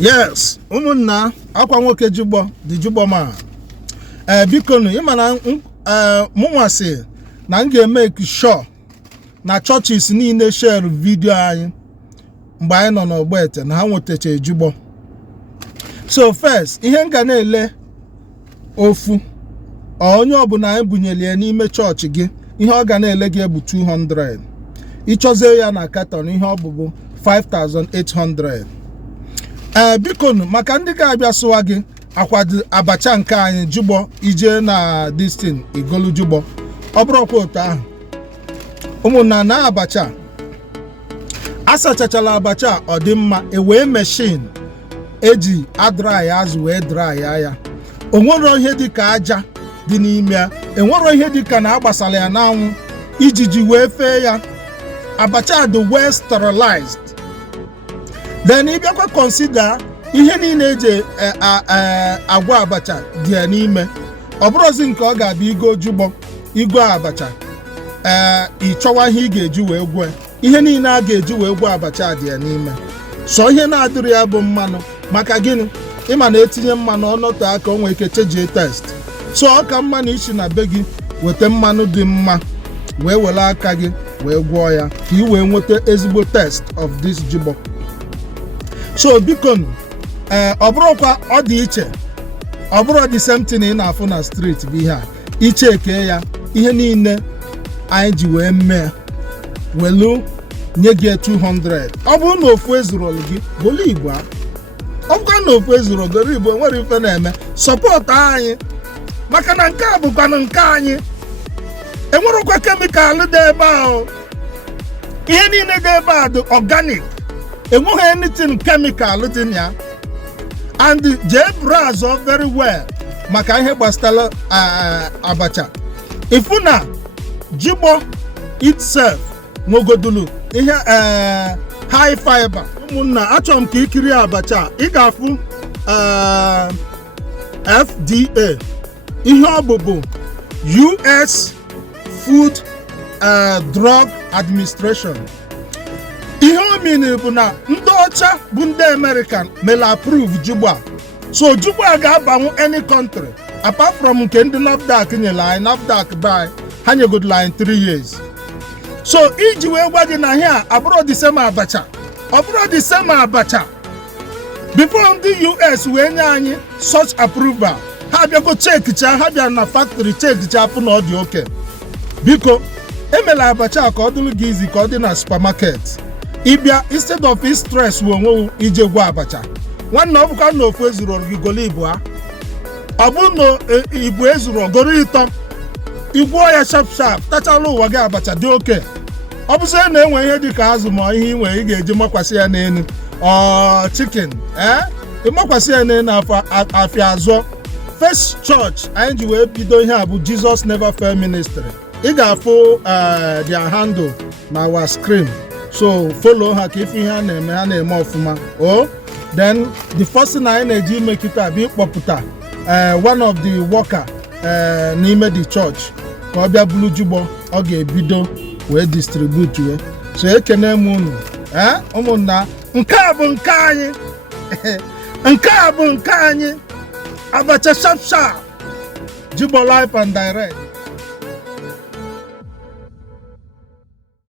Yes, ụmụnna akwa nwoke Jigbo the Jigboman. Biko nu ịmana mụnwasị na m ga-emeke sure na churches niile share video anyị mgbe anyị nọ n'Ogbete na ha nwetacha Jigbo. So first, ihe m ga na-ele ofu onye ọbụla anyị bunyere ya n'ime chọọchị gị, ihe ọ ga na-ele gị bụ 200. Ịchọzie ya na carton ihe ọ bụbu 5,800. Biko nu maka ndị ga-abịa sụwa gị akwado abacha nke anyị Jigbo ije na destin igolu Jigbo, ọ bụrụkwa otu ahụ ụmụnna na abacha asachachala abacha ọ dị mma ewee machine eji adry azụ wee dry ya. Onwero ihe dịka aja dị n'ime ya, enwero ihe dịka na agbasara ya n'anwụ ijiji wee fee ya. Abacha dị well sterilized. Then if you consider ihe niile eji agwa abacha dị ya n'ime, ọ bụrụzi nke ọ ga-abịa igo Jigbo igo abacha ịchọwa ihe ị ga-eji wee gwe ihe niile a ga-eji wee gwe abacha dị ya n'ime. So ihe na-adịrị ya bụ mmanụ. Maka gịnị? Ịma na etinye mmanụ ọnọtọ aka o nwere ike chejie test. So ọ ka mmanụ isi na be gị weta mmanụ dị mma wee were aka gị wee gwọọ ya ka ị wee nweta ezigbo test of this Jigbo. So biko ọ bụrụkwa ọ dị iche, ọ bụrụ the same thing ị na-afụ na street bụ ihe a icheke ya ihe niile anyị ji wee mee welu nye gị 200. Ọ bụrụ na ofu ezuru gị bụlụ Igbo a, ọ bụkwa na ofu ezuru goro Igbo nwere ife na-eme support anyị maka na nke a bụkwanụ nke anyị. Enwerokwa kemikal dị ebe ahụ, ihe niile dị ebe a dị organic, enweghị anything chemical dị na ya. And jee browse very well maka ihe gbasara abacha ifu na Jigbo itself nwogodulu ihe high fiber. Ụmụnna achọrọ m ka ikiri abacha ị ga-afụ FDA, ihe ọbụbụ US Food Drug Administration. Ihe o mean bụ na ndị ọcha bụ ndị American mere approve Jigbo a. So Jigbo a ga-abanwu any country apart from nke ndị NAFDAC nyere anyị. NAFDAC by ha nyegodula anyị 3 years. So iji wee gwa gị na here abụrụ the same abacha, ọ bụrụ the same abacha before ndị US wee nye anyị such approval, ha bịago chekicha, ha bịara na factory chekicha afụ na ọ dị oke. Biko emela abacha ka ọ dịrị gị izi ka ọ dị na supermarket. Ịbịa instead of stress we onwe ije gwa abacha nwanne ọ bụkwa na ofu ezuru gị golo Igbo a, ọ bụ na Igbo ezuru goro ịtọ igwuo ya sharp sharp tachala ụwa gị abacha dị oke. Ọ bụzi na-enwe ihe dịka azụ ma ihe inwe ị ga-eji makwasị ya n'elu chicken ịmakwasị ya n'elu afịa azụ. First church anyị ji wee bido ihe a bụ Jesus Never Fail Ministry. Ị ga-afụ their handle na our screen, so follow ha ka ife ihe ha na-eme ọfụma. Then the first thing anyị na-eji ime kịta bụ ịkpọpụta one of the worker n'ime the church ka ọ bịa bulu Jigbo ọ ga-ebido wee distribute ya. So ekene m unu ụmụnna, nke a bụ nke anyị nke a bụ nke anyị Abacha Sharp Sharp Jigbo live and direct.